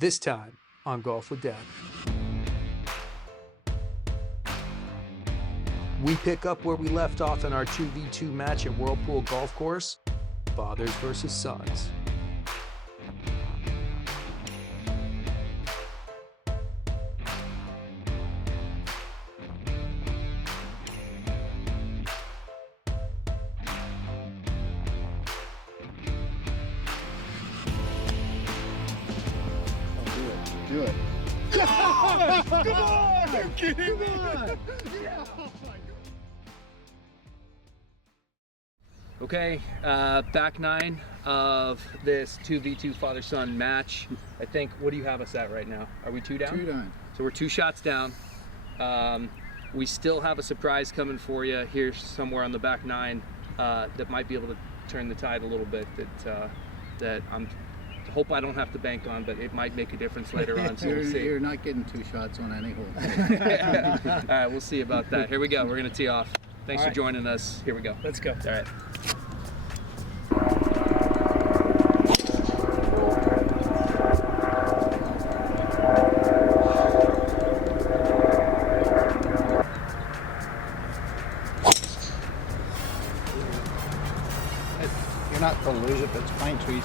This time on Golf with Dad. We pick up where we left off in our 2v2 match at Whirlpool Golf Course, fathers versus sons. Do it. Oh, come on! Are you kidding me? Yeah. Oh my God. Okay, back nine of this 2v2 father-son match. I think, what do you have us at right now? Are we 2 down? 2 down. So we're 2 shots down. We still have a surprise coming for you here somewhere on the back nine that might be able to turn the tide a little bit. That I'm hope I don't have to bank on, but it might make a difference later on. So we'll see. You're not getting 2 shots on any hole. All right, we'll see about that. Here we go. We're gonna tee off. Thanks for joining us. Here we go. Let's go. All right. You're not going to lose it, but it's pine trees.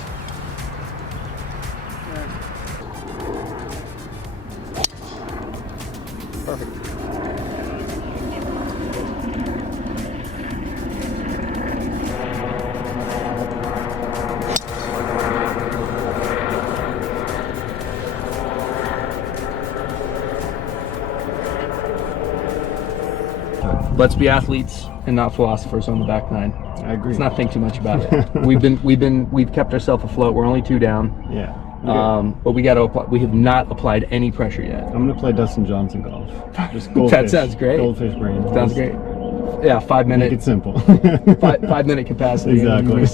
Perfect. Let's be athletes and not philosophers on the back nine. I agree. Let's not think too much about it. We've kept ourselves afloat. We're only 2 down. Yeah. But we got to apply. We have not applied any pressure yet. I'm going to play Dustin Johnson golf. Just goldfish. That sounds great. Goldfish brain. Sounds great. Yeah, 5 minute. Make it simple. 5 minute capacity. Exactly.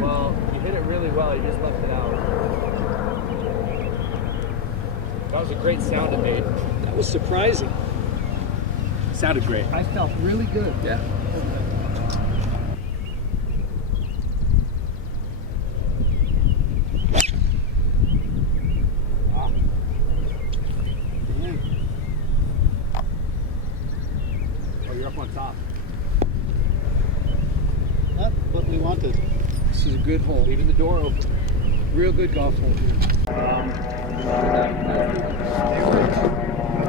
Well, you hit it really well. You just left it out. That was a great sound it made. That was surprising. Sounded great. I felt really good. Yeah. Oh, you're up on top. That's what we wanted. This is a good hole. Leaving the door open. Real good golf hole here. I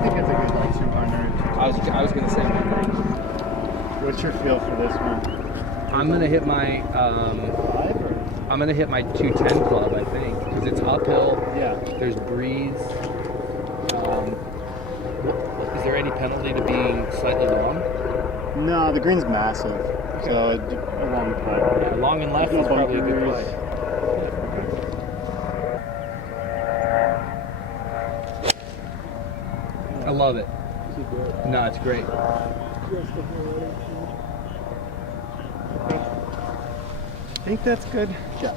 think it's a good like 200. I was gonna say. What's your feel for this one? I'm gonna hit my 5 or? I'm gonna hit my 210 club, I think, because it's uphill. Yeah. There's breeze. Is there any penalty to being slightly long? No, the green's massive, so it won't play. Yeah, long and left is probably a good play. I love it. No, it's great. I think that's good. Yeah.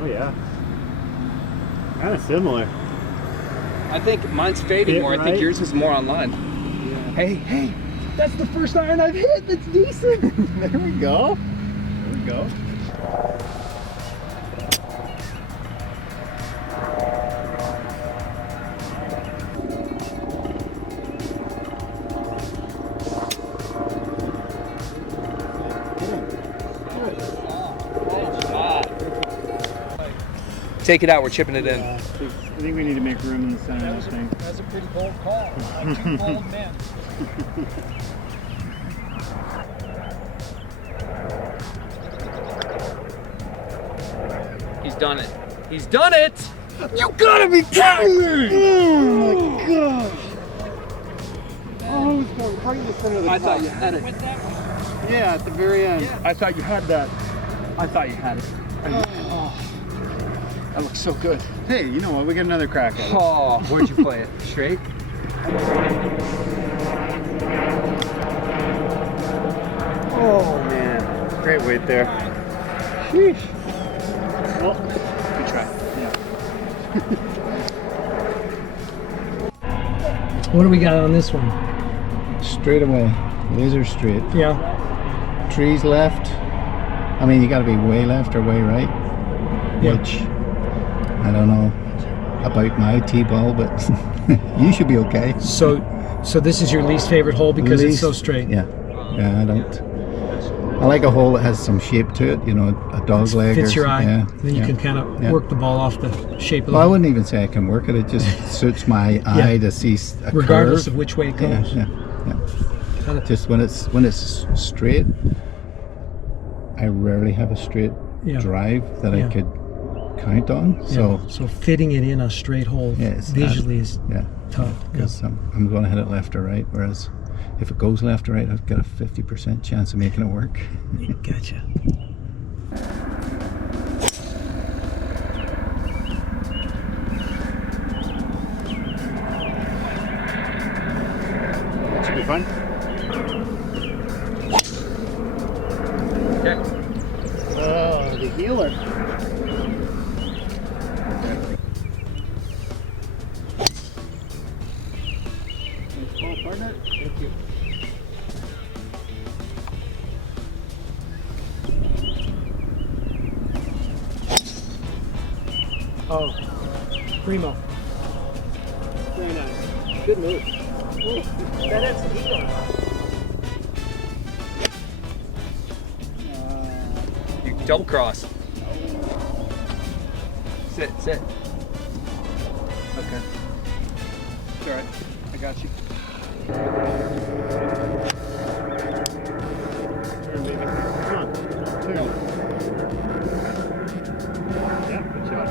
Oh yeah. Kind of similar. I think mine's fading more. I think yours is more on line. Yeah. Hey, that's the first iron I've hit. That's decent. There we go. There we go. Take it out. We're chipping it in. I think we need to make room in the center of this thing. That's a pretty bold call. Like 2 bold men. He's done it. He's done it! You gotta be kidding me! Oh my gosh! Oh, it was going right in the center of the I thought you had it. Yeah, at the very end. I thought you had that. I thought you had it. That looks so good. Hey, you know what? We get another crack at it. Oh, where'd you play it? Straight? Oh man, great weight there. Sheesh. Well, good try. Yeah. What do we got on this one? Straight away, laser straight. Yeah. Trees left. I mean, you got to be way left or way right. Yeah. Which I don't know about my T-ball, but you should be okay. So this is your least favorite hole because it's so straight. Yeah. Yeah, I don't. I like a hole that has some shape to it. You know, a dog's leg. Fits your eye. Yeah. Then you can kind of work the ball off the shape of the Well, I hole. wouldn't even say I can work it. It just suits my eye to see a regardless curve. of which way it Yeah, goes. yeah, yeah. Just when it's straight, I rarely have a straight drive that I could count on. So fitting it in a straight hole visually is tough. Because I'm going to hit it left or right. Whereas if it goes left or right, I've got a 50% chance of making it work. Gotcha. Should be fun. Okay. Oh, the healer. Nice ball, partner. Thank you. Oh, primo. Very nice. Good move. Ooh, that had some heat on it. You double cross. Sit. Okay. It's alright. I got you. Turn, baby. Come on. Turn. Yeah, good shot.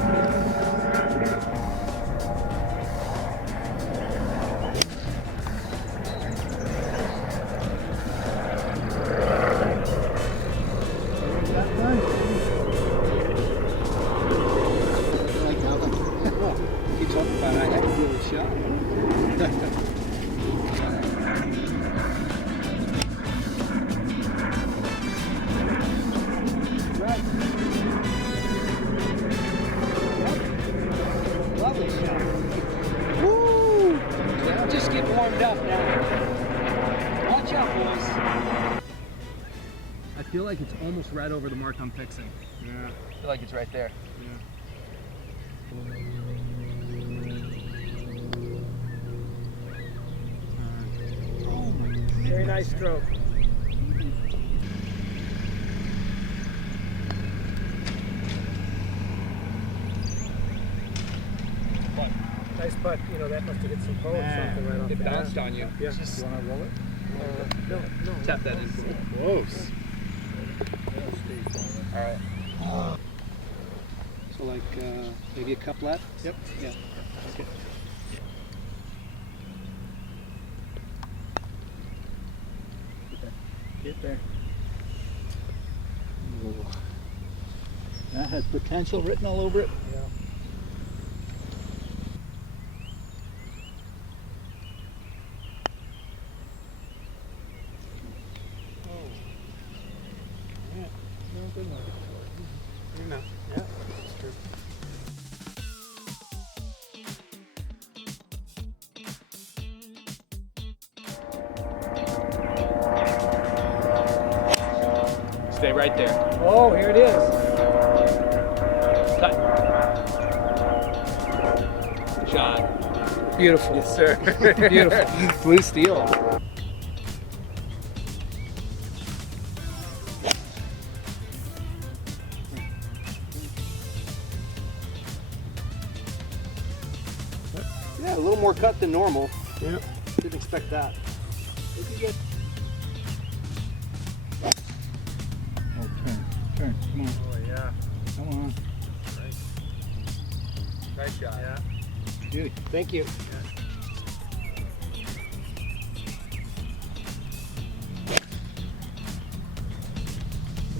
Just get warmed up now. Watch out, boys. I feel like it's almost right over the mark I'm fixing. Yeah. I feel like it's right there. Very nice stroke. Nice putt. You know, that must have hit some pole or something right off It the bat. bounced on you. Yeah. You want to roll it? No. Tap that in. Close. Alright. So like maybe a cup left? Yep. Yeah. Okay. Get there. Ooh. That has potential written all over it. Yeah. Stay right there. Oh, here it is. Cut. Shot. Beautiful. Yes, sir. Beautiful. Blue steel. Yeah, a little more cut than normal. Yeah. Didn't expect that. Oh, turn. Come on. Oh, yeah. Come on. Nice shot. Yeah. Dude. Thank you.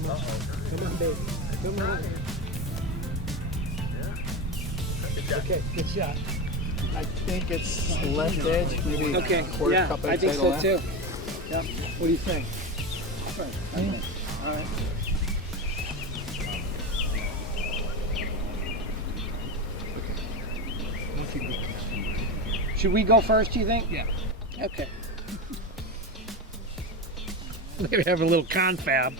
Come on, baby. Come on. Okay, good shot. I think it's left edge, maybe Okay, quarter yeah, cup I think outside so left. too. What do you think? All right. Should we go first, do you think? Yeah. Okay. Maybe have a little confab.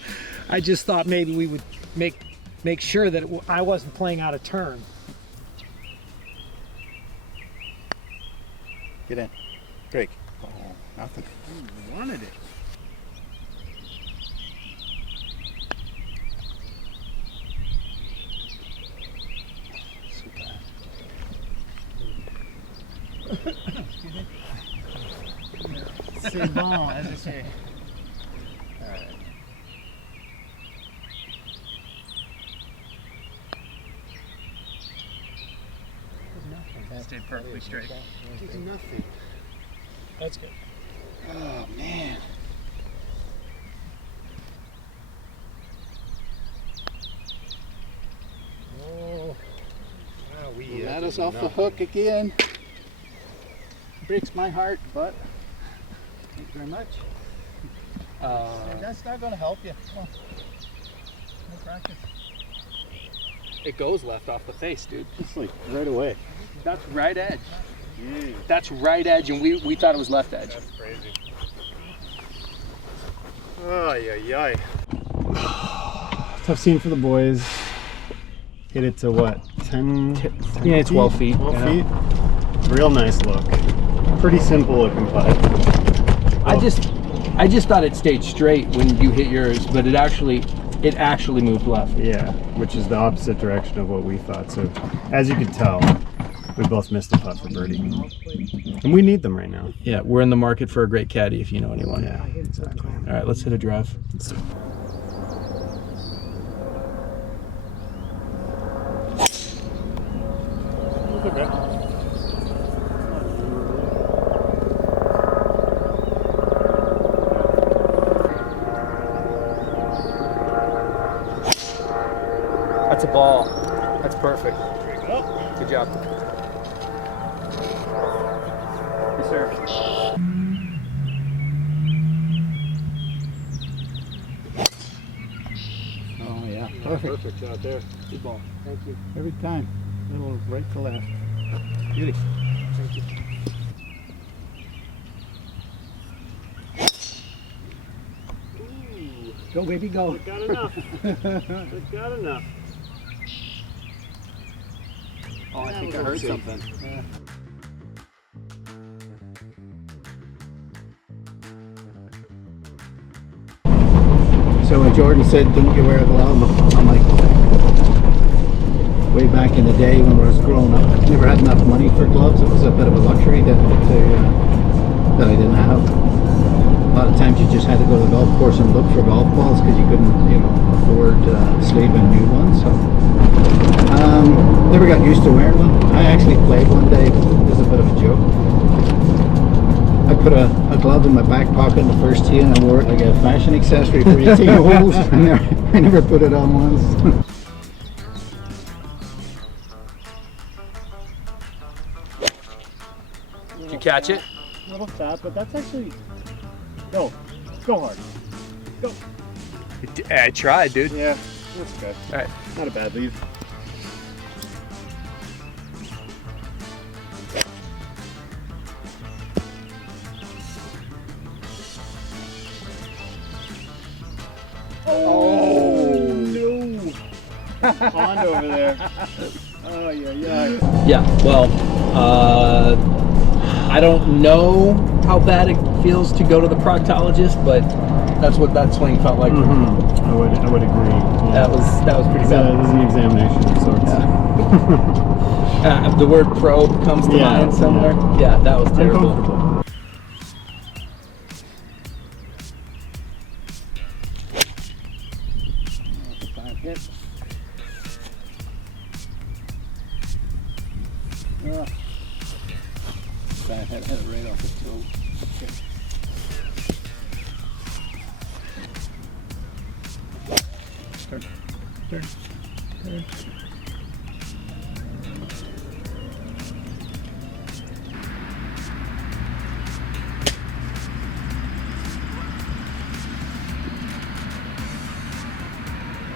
I just thought maybe we would make sure that I wasn't playing out of turn. Get in. Drake. Oh, nothing. You wanted it. C'est bon, as I say. Stayed perfectly straight. There's nothing. That's good. Oh, man. Oh, wow, we Let us off the hook again. Breaks my heart, but thank you very much. That's not going to help you. Oh. No practice. It goes left off the face, dude. Just like right away. That's right edge. That's right edge, and we thought it was left edge. That's crazy. Oh, yeah. Tough scene for the boys. Hit it to what? 10? Yeah, 12 feet. 12 feet. Real nice look. Pretty simple looking putt. I just thought it stayed straight when you hit yours, but it actually moved left. Yeah, which is the opposite direction of what we thought. So, as you can tell, we both missed a putt for birdie. And we need them right now. Yeah, we're in the market for a great caddy if you know anyone. Yeah, exactly. All right, let's hit a drive. That's a ball. That's perfect. Good job. Yes, sir. Oh, yeah. Perfect out there. Good ball. Thank you. Every time. Little right to left. Beauty. Thank you. Go, baby, go. Got enough. Got enough. Oh, I think I heard something. So when Jordan said, don't you wear a glove, I'm like, way back in the day when I was growing up, I never had enough money for gloves. It was a bit of a luxury that I didn't have. A lot of times you just had to go to the golf course and look for golf balls because you couldn't, afford sleeving new ones. So never got used to wearing one. I actually played one day. It was a bit of a joke. I put a glove in my back pocket in the first tee and I wore it like a fashion accessory for 18 holes. I never put it on once. Did you catch it? A little fat, but that's actually... Go hard. Go. I tried, dude. Yeah, that's good. All right. Not a bad lead. Oh, no. Pond over there. Oh, yeah. Yeah, well, I don't know how bad it feels to go to the proctologist, but that's what that swing felt like. Mm-hmm. I would agree. Yeah. That was pretty That bad. was an examination of sorts. The word probe comes to Yeah, mind somewhere. Yeah, that was terrible. Uncomfortable. Hit. Bad hit it right off the toe. Turn.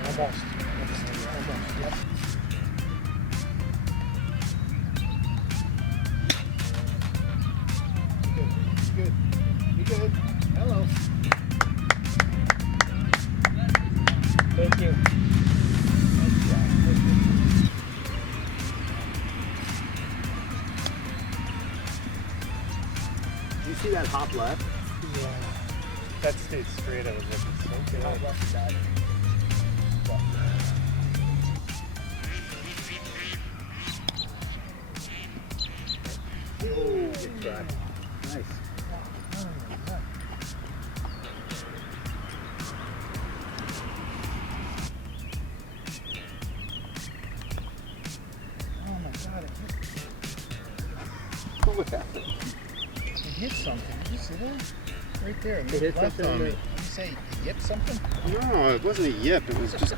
Almost. Yep. you see that hop left? Yeah. That stayed straight. I was looking so good. Hop left side. Good try. Nice. Oh my god, it What happened? hit something. Did you see that? Right there. It hit left something on me. that- Did you say you hit something? No, it wasn't a yip. It was just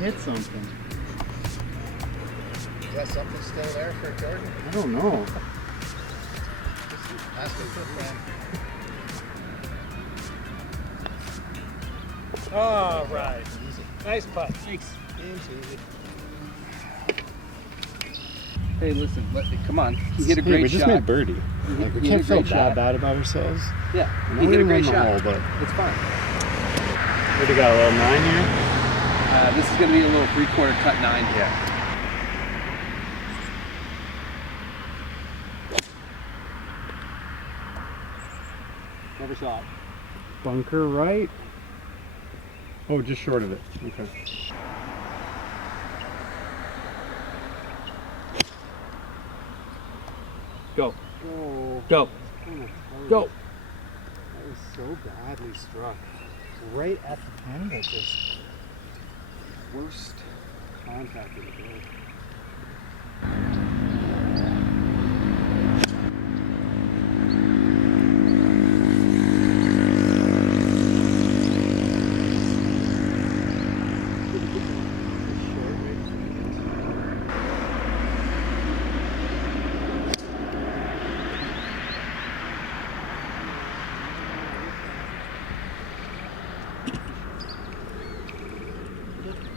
Hit something. Is that something still there for Jordan? I don't know. Ask the foot man. All right. Easy. Nice putt. Thanks. Easy. Hey, listen, come on. You hit a great we shot. just made birdie. Like, we You can't hit a feel great that shot. bad about ourselves. Yeah, I know you hit we a great won the shot. hole, but It's fine. we got a little 9 here. This is going to be a little 3/4 cut 9. Yeah. Never shot. Bunker right. Oh, just short of it. Okay. Go. Oh, Go. Go. That was so badly struck. Right at the handle, just worst contact of the day.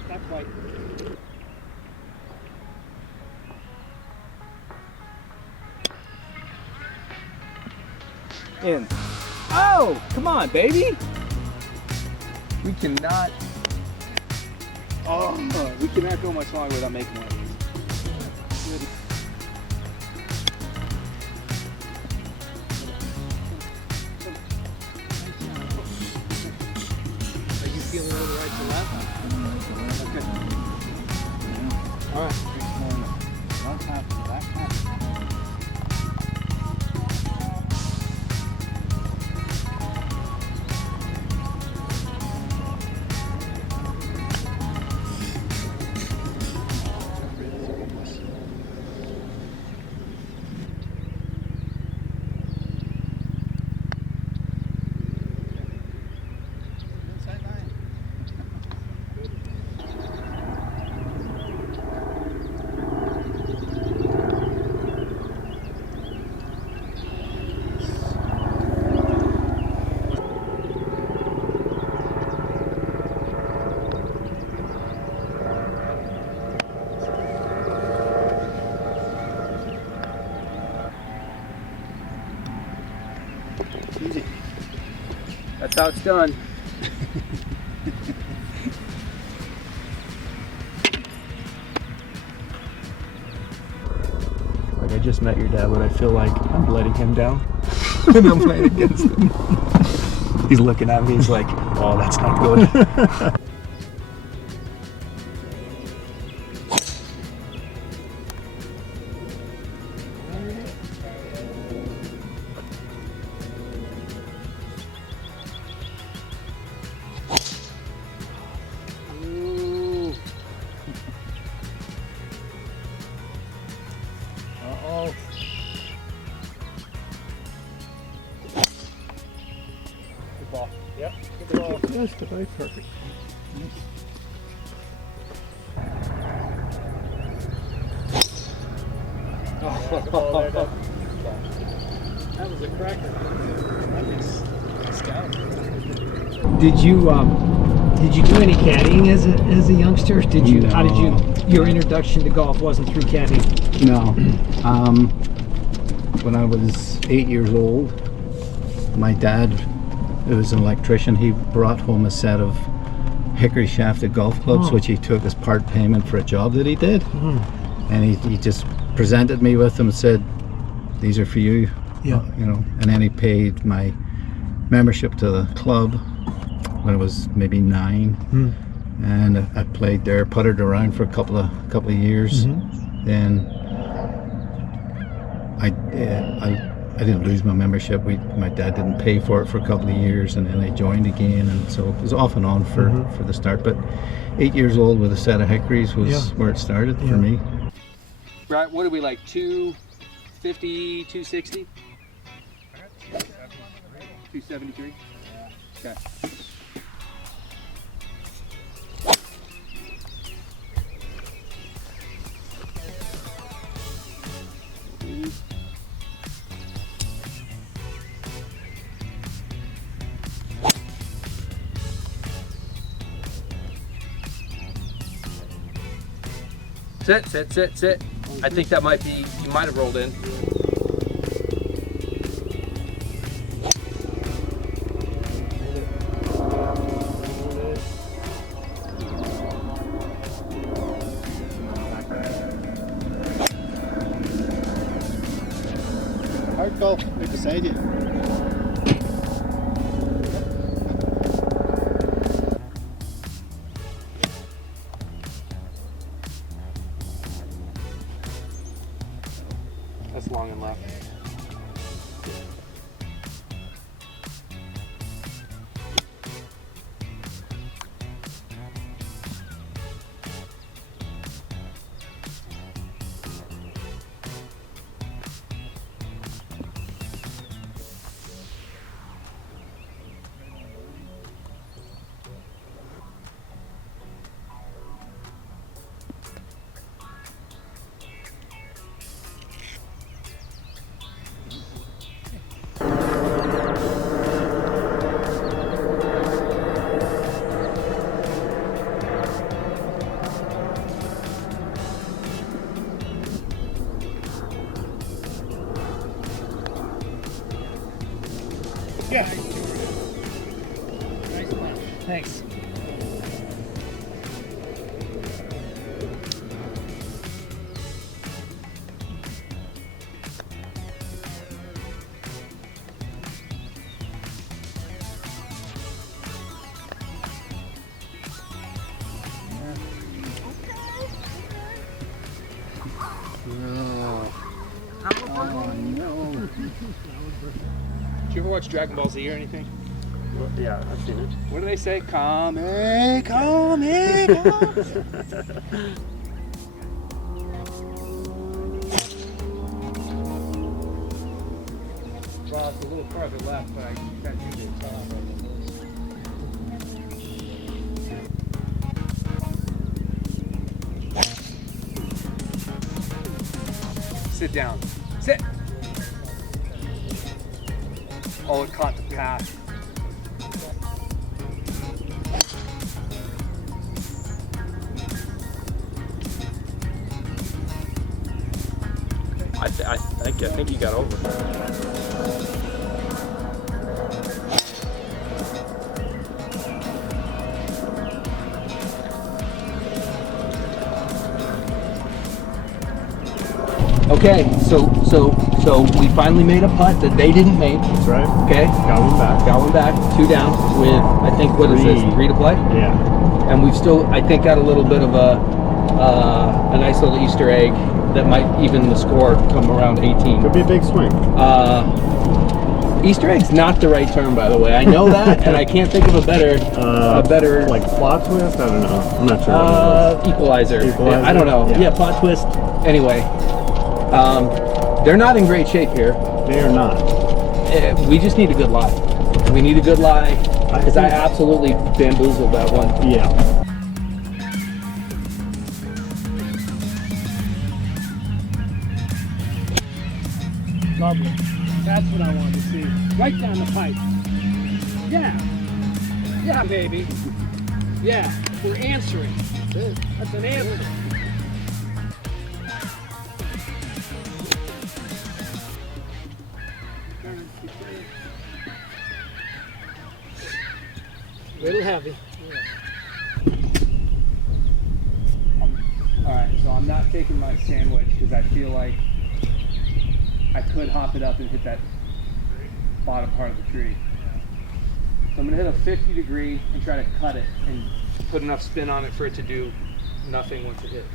Not quite. In. Oh, come on, baby. We cannot. Oh, we cannot go much longer without making one of these. Are you feeling a little right to left? Okay. All right. Front half, back half. Inside line. Easy. That's how it's done. Like, I just met your dad, but I feel like I'm letting him down. And I'm playing against him. He's looking at me, he's like, oh, that's not good. Ooh. Uh-oh. Good ball. Yep, good ball. That's the very perfect. That was a cracker. Did you do any caddying as a youngster? Did you? How did you? No. Your introduction to golf wasn't through caddying. No. When I was 8 years old, my dad, who was an electrician, he brought home a set of hickory shafted golf clubs, which he took as part payment for a job that he did. And he just presented me with them and said, "These are for you. Yeah. You know, and then he paid my membership to the club when I was maybe 9, and I played there, putted around for a couple of years. Then I didn't lose my membership. My dad didn't pay for it for a couple of years, and then I joined again, and so it was off and on for the start. But 8 years old with a set of hickories was where it started for me. Right, what are we like, 250, 260? 273? Okay. Sit. I think that might be, you might have rolled in. Hard golf, right beside you. That's long and left. Yeah. Nice one. Thanks. Did you ever watch Dragon Ball Z or anything? Yeah, I've seen it. What do they say? Kame, kame, kame. Well, it's a little farther left, but I got you to tell on this. Sit down. Sit. Oh, it caught the path. I think you got over. Okay, so we finally made a putt that they didn't make. That's right. Okay, Got one back. 2 down with, I think, what is this, 3 to play? Yeah. And we've still, I think, got a little bit of a nice little Easter egg that might even the score come around 18. Could be a big swing. Easter egg's not the right term, by the way. I know that, and I can't think of a better like plot twist. I don't know. I'm not sure. Equalizer. Equalizer? I don't know. Yeah. Yeah, plot twist. Anyway, they're not in great shape here. They are not. We just need a good lie. We need a good lie because I absolutely bamboozled that one. Yeah. Lovely. That's what I wanted to see. Right down the pipe. Yeah. Yeah, baby. Yeah. We're answering. That's an answer. Little heavy. All right, so I'm not taking my sandwich because I feel like I could hop it up and hit that bottom part of the tree. So I'm gonna hit a 50 degree and try to cut it and put enough spin on it for it to do nothing once it hits.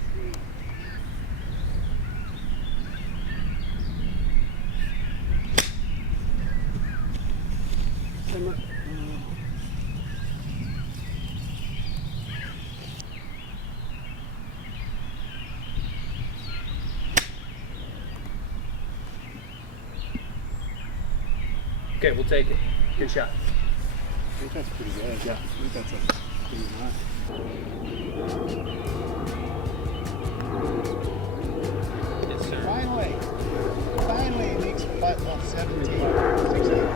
Okay, we'll take it. Good shot. I think that's pretty good. Yeah, I think that's a pretty nice. Yes, sir. Finally, it makes putt on 17. 16.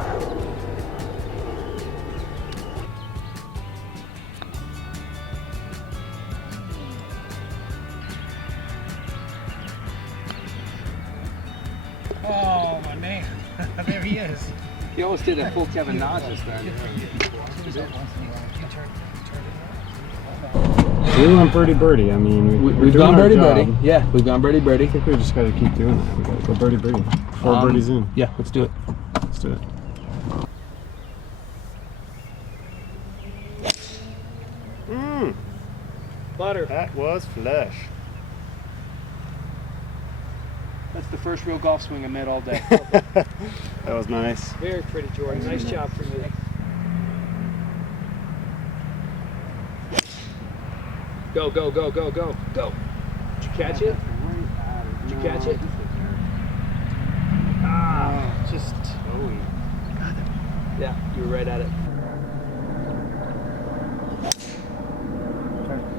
Oh, my man. There he is. He almost did a full Kevin Nod just there. We went birdie. I mean, We've gone birdie. Yeah, we've gone birdie. I think we just got to keep doing that. We got to go birdie. 4 birdies in. Yeah, let's do it. Let's do it. Butter. That was flush. That's the first real golf swing I made all day. That was nice. Very pretty, Jordan. Nice job for you. Go. Did you catch it? Did you catch it? Just Yeah, you were right at it.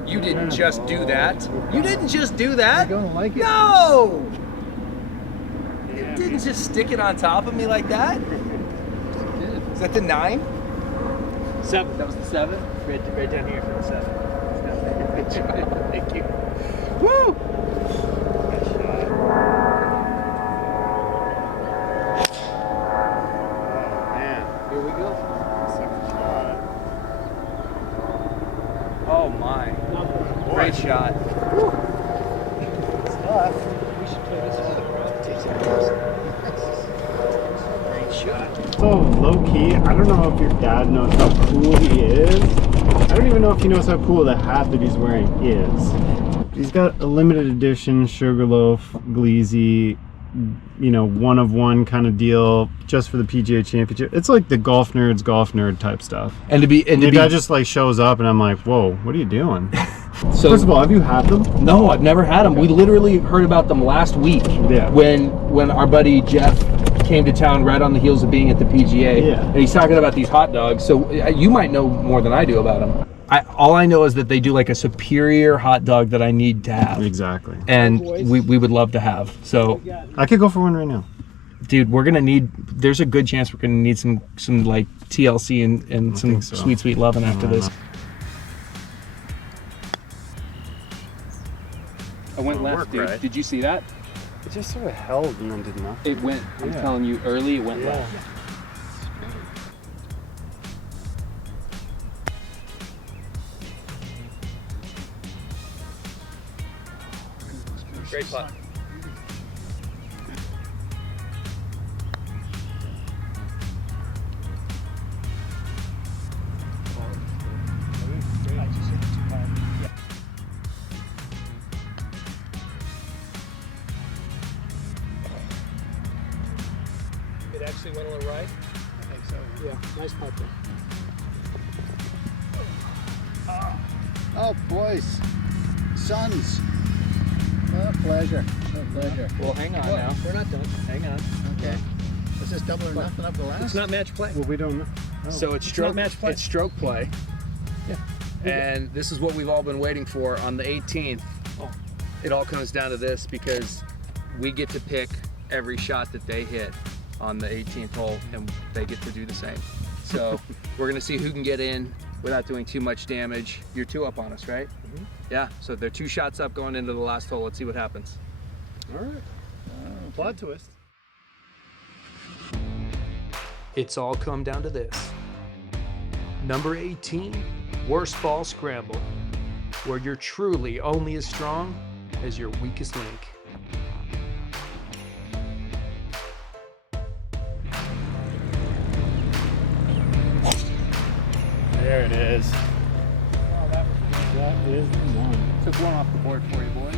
You didn't just do that. You didn't just do that. You're gonna like it. No! You didn't just stick it on top of me like that. Is that the 9? 7. That was the 7? Right down here for the 7. Thank you. Woo! Here we go. Oh my. Great shot. Stuff. We should play this Great shot. so low key. I don't know if your dad knows how cool he is. I don't even know if he knows how cool the hat that he's wearing is. He's got a limited edition Sugarloaf Gleazy, you know, one of one kind of deal just for the PGA Championship. It's like the golf nerd type stuff. And to be The guy just like shows up and I'm like, whoa, what are you doing? so First of all, have you had them? no, I've never had them. We literally heard about them last week. Yeah. When our buddy Geoff came to town right on the heels of being at the PGA. Yeah. And he's talking about these hot dogs. So you might know more than I do about them. All I know is that they do like a superior hot dog that I need to have. Exactly. And we would love to have. So, I could go for one right now. dude, there's a good chance we're gonna need some like TLC and some think so. sweet loving after this. I went left, work, dude. right? Did you see that? It just sort of held and then did nothing. It went, I'm Yeah. telling you, early, it went Yeah. left. Great putt. It actually went a little right. I think so. Yeah, nice putt there. Oh, boys. Sons. Oh, pleasure. Oh, pleasure. Well, hang on Well, now. we're not done. Hang on. Okay. Is this double or nothing up the last? It's not match play. Well, we don't know. Oh. So it's stroke, match play. it's stroke play. Yeah. And this is what we've all been waiting for on the 18th. Oh. It all comes down to this because we get to pick every shot that they hit on the 18th hole and they get to do the same. So we're gonna see who can get in without doing too much damage. You're 2 up on us, right? Mhm. Yeah, so they're 2 shots up going into the last hole. Let's see what happens. All right. Plot twist. It's all come down to this. Number 18, Worst Ball Scramble, where you're truly only as strong as your weakest link. is. Oh, that was good. That is the one. Took one off the board for you, boys.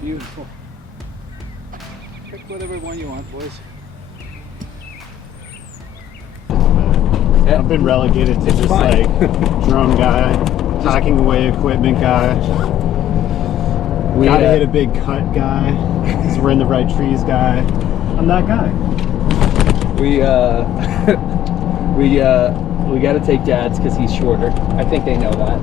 Beautiful. Pick whatever one you want, boys. I've been relegated to just like drone guy, hacking away equipment guy. We gotta hit a big cut guy, because we're in the right trees guy. I'm that guy. We got to take Dad's because he's shorter. I think they know that.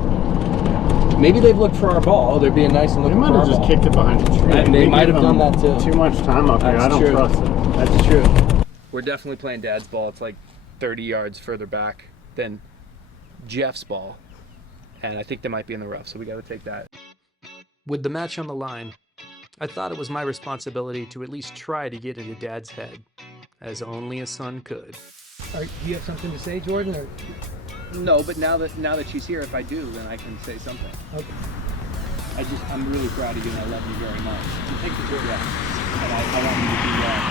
Maybe they've looked for our ball. They're being nice and They looking might for our have just ball. kicked it behind the tree. And they We might give have done them that too. Too much time up here. That's I don't true. trust it. That's true. We're definitely playing Dad's ball. It's like 30 yards further back than Geoff's ball. And I think they might be in the rough, so we got to take that. With the match on the line, I thought it was my responsibility to at least try to get into Dad's head, as only a son could. Do you have something to say, Jordan? Or? No, but now that she's here, if I do, then I can say something. Okay. I'm really proud of you, and I love you very much. Thank you, Jordan. Yeah. And I want you to do that.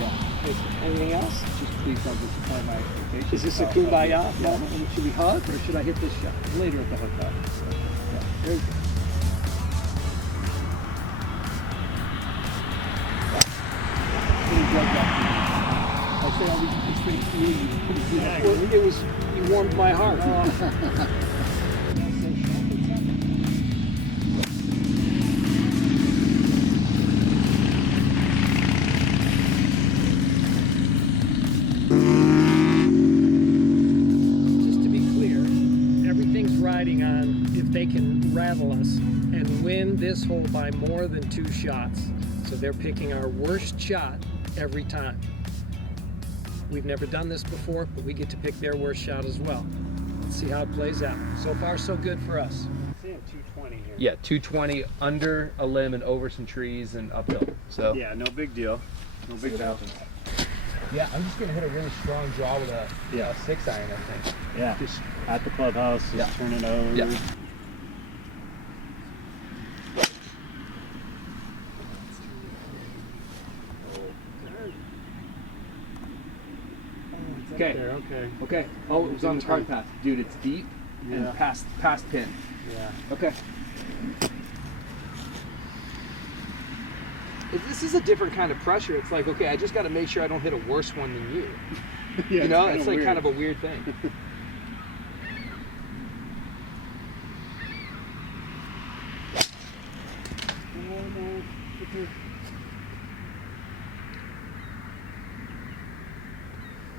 Yeah. Anything else? Just please don't disappoint my expectations. Is this a kumbaya moment? Should we hug or should I hit this shot? Later at the hotel. So, yeah. Very good. I'd say it's pretty Well, it was, you warmed my heart. Just to be clear, everything's riding on if they can rattle us and win this hole by more than 2 shots. So they're picking our worst shot every time. We've never done this before, but we get to pick their worst shot as well. Let's see how it plays out. So far, so good for us. I'm seeing 220 here. Yeah, 220 under a limb and over some trees and uphill. So Yeah, no big deal. No big deal. yeah, I'm just gonna hit a really strong draw with a 6-iron, I think. Yeah. Just At the clubhouse, just turn it over. Yeah. Okay. Okay. Okay. Oh, it was on the cart path, dude. It's deep and Yeah. past pin. Yeah. Okay. This is a different kind of pressure. It's like, okay, I just got to make sure I don't hit a worse one than you. Yeah, You know, kinda it's like weird. kind of a weird thing.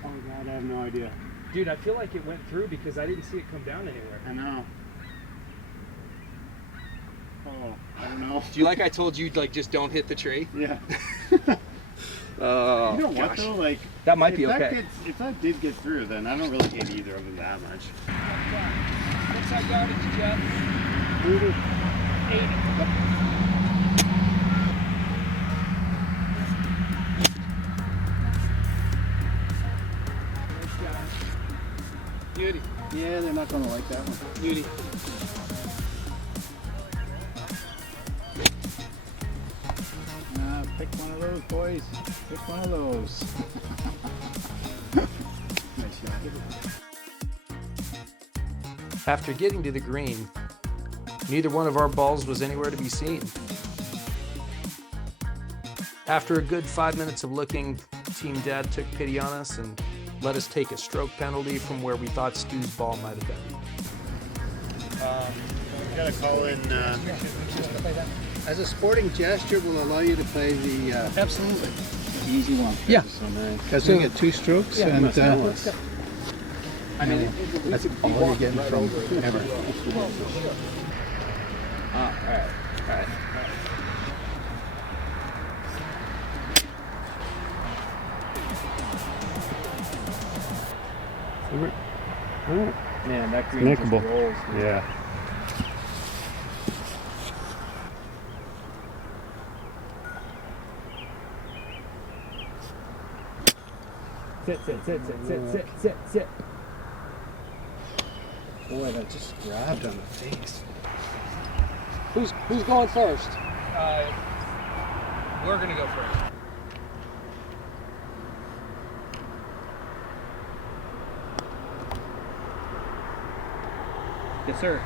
Oh god, I have no idea. Dude, I feel like it went through because I didn't see it come down anywhere. I know. Oh, I don't know. Do you like I told you, like, just don't hit the tree? Yeah. Oh, You know what though? Like That might if be that okay. if that did get through, then I don't really hate either of them that much. What's our yardage, Jeff? 80. Beauty. Yeah, they're not going to like that one. Beauty. Pick one of those, boys. Pick one of those. Nice shot. After getting to the green, neither one of our balls was anywhere to be seen. After a good 5 minutes of looking, Team Dad took pity on us and let us take a stroke penalty from where we thought Stu's ball might have been. We gotta call in. As a sporting gesture, will allow you to play the Absolutely. easy one. Yeah. So nice. Because we get 2 strokes, and I mean, that's all you're getting from ever. all right. Man, that green Nickable. just rolls. Dude. Yeah. Sit, sit, sit, sit, sit, sit, sit, sit. Boy, that just grabbed on the face. Who's going first? We're gonna go first. Yes, sir.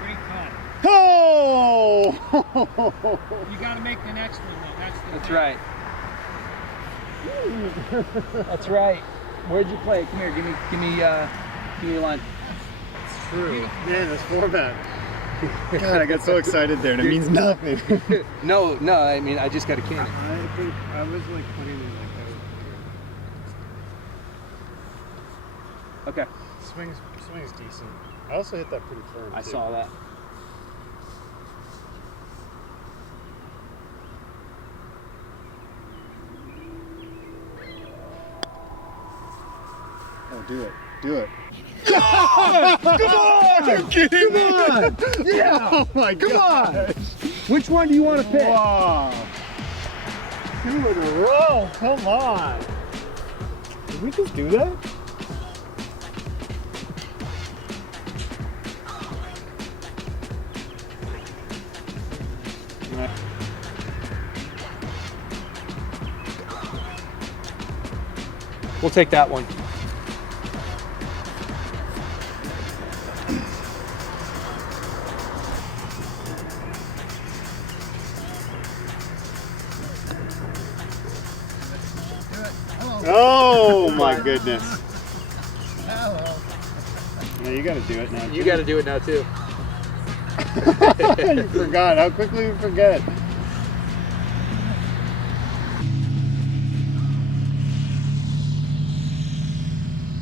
Great cut. Oh! You got to make the next one though. That's right. That's right. Where'd you play? Come here. Give me a line. It's true. Man, this format. God, I got so excited there, and it means nothing. No. I mean, I just got a can. I think I was like putting it like Okay. Swing's decent. I also hit that pretty firm. I too. saw that. Oh, do it. Do it. Come on! You're kidding me? Come on! Yeah! Oh my God! Which one do you want to pick? Wow! 2 in a row! Come on! Did we just do that? We'll take that one. Oh my goodness! Yeah, you gotta do it now. You got to do it now too. You forgot. How quickly you forget.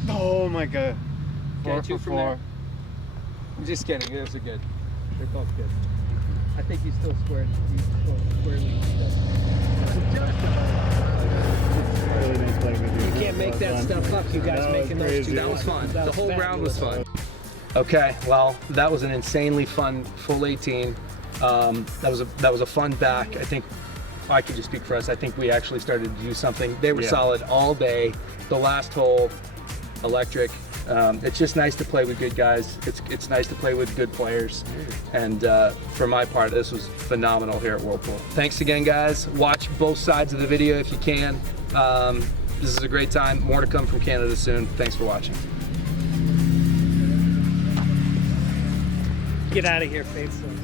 Oh my God. Okay, 2 from there. I'm just kidding. Those are good. They're both good. I think you still squared. You still squarely. Really nice playing with you. You can't make that stuff up. You guys making those two. That was fun. The whole round was fun. Okay, well, that was an insanely fun full 18. That was a fun back. I think I could just speak for us. I think we actually started to do something. They were solid all day. The last hole, electric. It's just nice to play with good guys. It's nice to play with good players. And for my part, this was phenomenal here at Whirlpool. Thanks again, guys. Watch both sides of the video if you can. This is a great time. More to come from Canada soon. Thanks for watching. Get out of here, faceless.